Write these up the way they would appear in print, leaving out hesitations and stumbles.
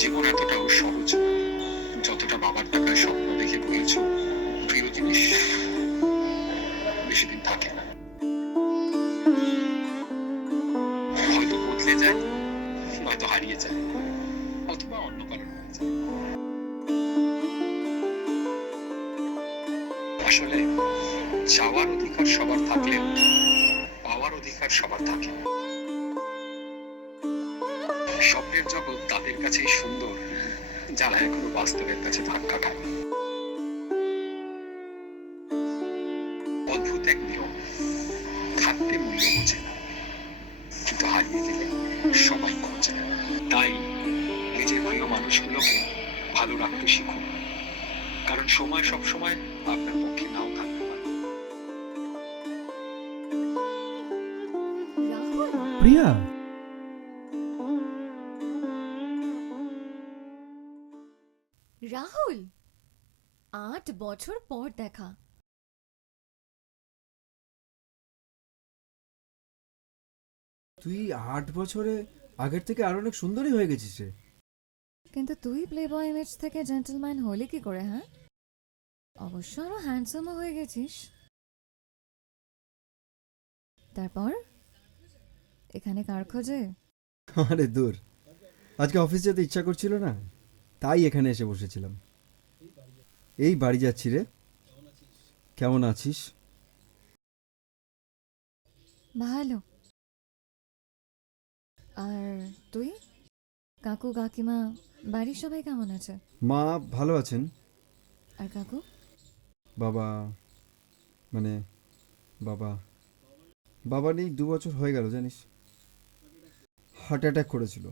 জীবন এতটাও সহজ নয়। যতটা বাবার টাকায় স্বপ্ন দেখে বলেছ, প্রিয় জিনিস বেশি দিন থাকে না। হয়তো বদলে যায়, নয়তো হারিয়ে যায়, অথবা অন্য কারণ হয়ে যায়। আসলে চাওয়ার অধিকার সবার থাকলেও পাওয়ার অধিকার সবার থাকে না। স্বপ্নের জগৎ তাদের কাছেই সুন্দর যারা এখনো বাস্তবের কাছে ধাক্কা খায়। অদ্ভুত এক নিয়ম, থাকতে মূল্য বোঝে না, কিন্তু হারিয়ে গেলে সবাই খোঁজে। তাই নিজের প্রিয় মানুষগুলোকে ভালো রাখতে শিখুন, কারণ সময় সব সময় আপনার পক্ষে নাও থাকতে পারে। রাহুল, প্রিয়া, রাহুল, 8 বছর পর দেখা। তুই 8 বছরে আগের থেকে আরো অনেক সুন্দরী হয়ে গেছিস রে। কিন্তু তুই প্লে বয় ইমেজ থেকে জেন্টলম্যান হলি কি করে, হ্যাঁ? অবশ্য আরো হ্যান্ডসামও হয়ে গেছিস। তারপর এখানে কার খোঁজে? আরে দূর, আজকে অফিস যেতে ইচ্ছা করছিল না, তাই এখানে এসে বসেছিলাম। এই বাড়ি যাচ্ছি রে। কেমন আছিস? ভালো। আর তুই, কাকু কাকিমা, বাড়ির সবাই কেমন আছে? মা ভালো আছেন। আর কাকু? বাবা, মানে বাবা বাবা নেই, 2 বছর হয়ে গেল জানিস। হার্ট অ্যাটাক করেছিল।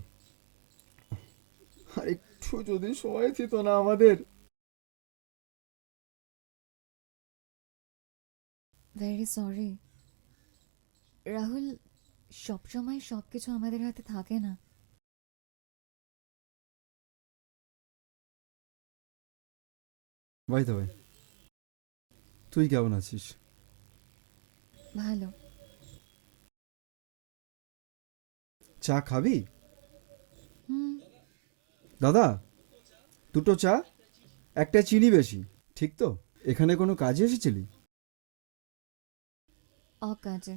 আর একটু যদি সময় ছিল না আমাদের। ভেরি সরি রাহুল, সবসময় সবকিছু আমাদের হাতে থাকে না। বাই দ্য ওয়ে, তুই কেমন আছিস? ভালো। চা খাবি? হুম। দাদা, 2টো চা, একটা চিনি বেশি, ঠিক তো? এখানে কোনো কাজে এসেছিলি? অকাজে।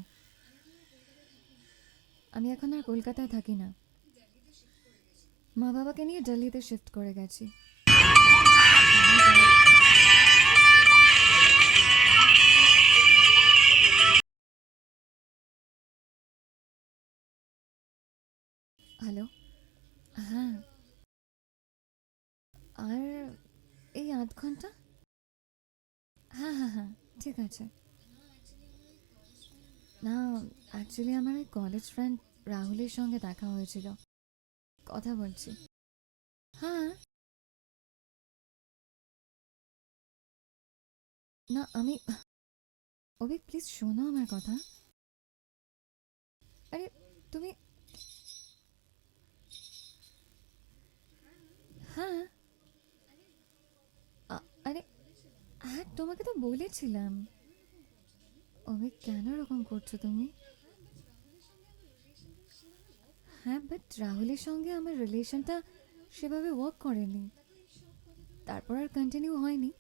আমি এখন আর কলকাতায় থাকি না, মা বাবাকে নিয়ে দিল্লিতে শিফট করে গেছি। হ্যালো। হ্যাঁ, আর এই 8 ঘন্টা। হ্যাঁ হ্যাঁ হ্যাঁ, ঠিক আছে। না, অ্যাকচুয়ালি আমার ওই কলেজ ফ্রেন্ড রাহুলের সঙ্গে দেখা হয়েছিল, কথা বলছি। হ্যাঁ। না আমি, অভিক প্লিজ শোনো আমার কথা। আরে তুমি, হ্যাঁ আরে হ্যাঁ, তোমাকে তো বলেছিলাম। অভিক কেন এরকম করছো তুমি? হ্যাঁ, বাট রাহুলের সঙ্গে আমার রিলেশনটা সেভাবে ওয়ার্ক করেনি, তারপর আর কন্টিনিউ হয়নি।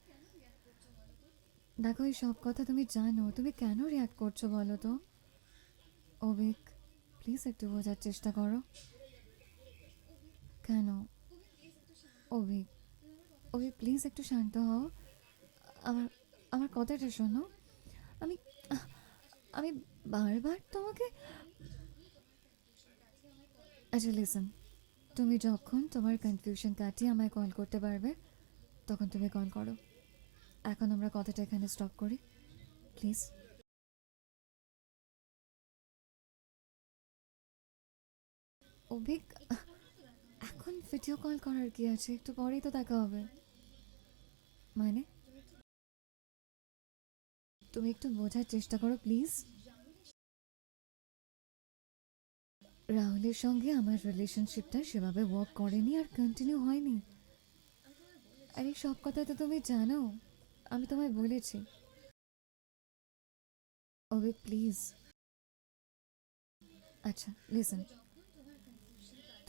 দেখো, এই সব কথা তুমি জানো, তুমি কেন রিয়াক্ট করছো বলো তো? অভিক, প্লিজ একটু বোঝার চেষ্টা করো। কেন? অভিক, অভিক প্লিজ একটু শান্ত হও। আমার আমার কথাটা শোনো। আমি আমি বারবার তোমাকে, আচ্ছা লিসন, তুমি যখন তোমার কনফিউশন কাটিয়ে আমায় কল করতে পারবে তখন তুমি কল করো। এখন আমরা কথাটা এখানে স্টপ করি, প্লিজ। অভিক, এখন ভিডিও কল করার কি আছে? একটু পরেই তো দেখা হবে। মানে, তুমি একটু বোঝার চেষ্টা করো প্লিজ। রাহুলের সঙ্গে আমার রিলেশনশিপটা সেভাবে ওয়ার্ক করেনি আর কন্টিনিউ হয়নি। আর এই সব কথা তো তুমি জানো, আমি তোমায় বলেছি। অভিক প্লিজ। আচ্ছা লিসন,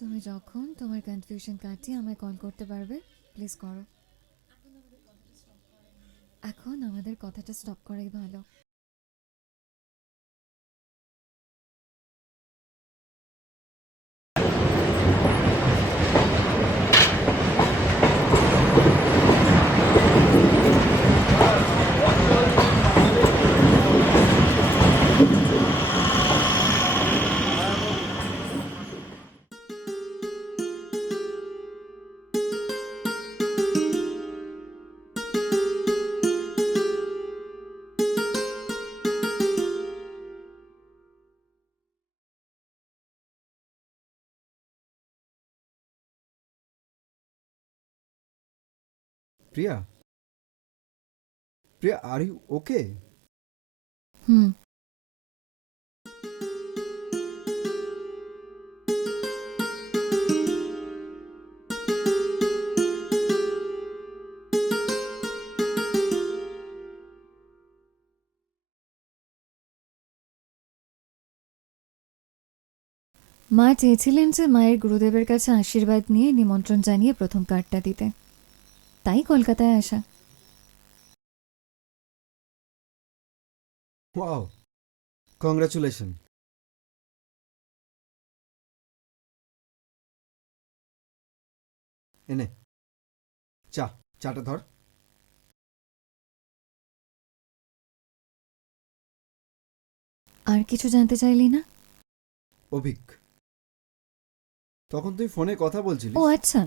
তুমি যখন তোমার কনফিউশন কাটিয়ে আমায় কল করতে পারবে প্লিজ করো। এখন আমাদের কথাটা স্টপ করাই ভালো। প্রিয়া, প্রিয়া, আর ইউ ওকে? হুম। মা চেয়েছিলেন যে মায়ের গুরুদেবের কাছে আশীর্বাদ নিয়ে নিমন্ত্রণ জানিয়ে প্রথম কার্ডটা দিতে, তাই কলকাতায় আসা। Wow, congratulation. এনে চাটা ধর। আর কিছু জানতে চাইলি না? অভিক, তখন তুই ফোনে কথা বলছিলিস। ও আচ্ছা,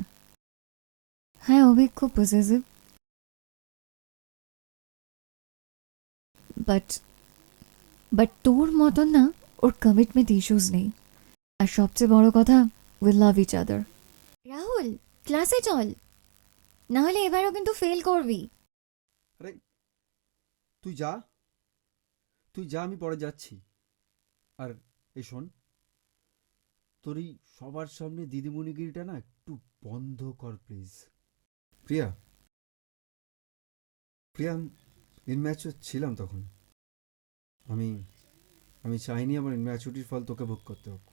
হ্যাঁ অভিক খুব পজেসিভ, বাট বাট তোর মতন না ওর কমিটমেন্ট ইস্যুস নেই। আর সবচেয়ে বড় কথা, we love each other. Rahul, ক্লাসে চল, না হলে এবারও কিন্তু ফেল করবি। আরে তুই যা, আমি পরে যাচ্ছি। আর এই শোন, তোর এই সবার সামনে দিদিমণিগিরিটা না একটু বন্ধ কর প্লিজ। প্রিয়া, ইনম্যাচুর ছিলাম তখন। আমি চাইনি আমার ইনম্যাচুরিটির ফল তোকে ভোগ করতে হোক।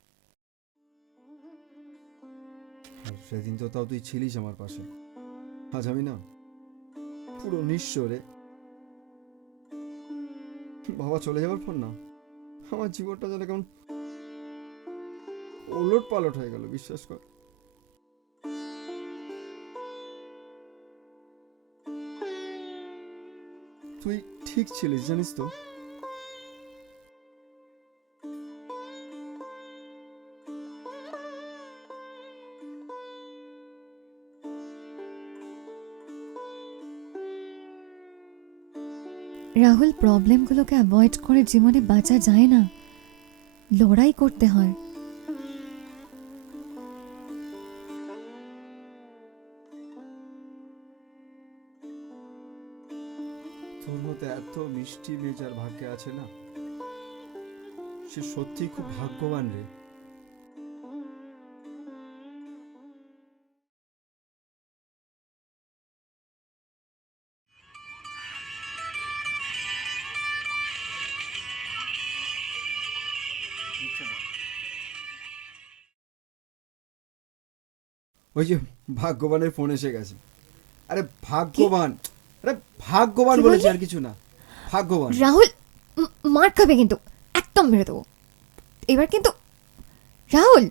আর সেদিন তো তাও তুই ছিলিস আমার পাশে। আজ আমি না পুরো নিঃস্ব রে। বাবা চলে যাওয়ার পর না আমার জীবনটা যেন কেমন ওলট পালট হয়ে গেল, বিশ্বাস কর। তুই ঠিক ছিলিস জানিস তো। রাহুল, প্রবলেমগুলোকে অ্যাভয়েড করে জীবনে বাঁচা যায় না, লড়াই করতে হয়। তোর মতো এত মিষ্টি মেয়ে যার ভাগ্যে আছে না, সে সত্যি খুব ভাগ্যবান রে। ওই যে ভাগ্যবানের ফোন এসে গেছে। আরে ভাগ্যবান, আরে ভাগ্যবান কি বলেছি, বললি? আর কিছু না, ভাগ্যবান। রাহুল, মার খাবে কিন্তু, একদম মেরে দেবো এবার কিন্তু। রাহুল।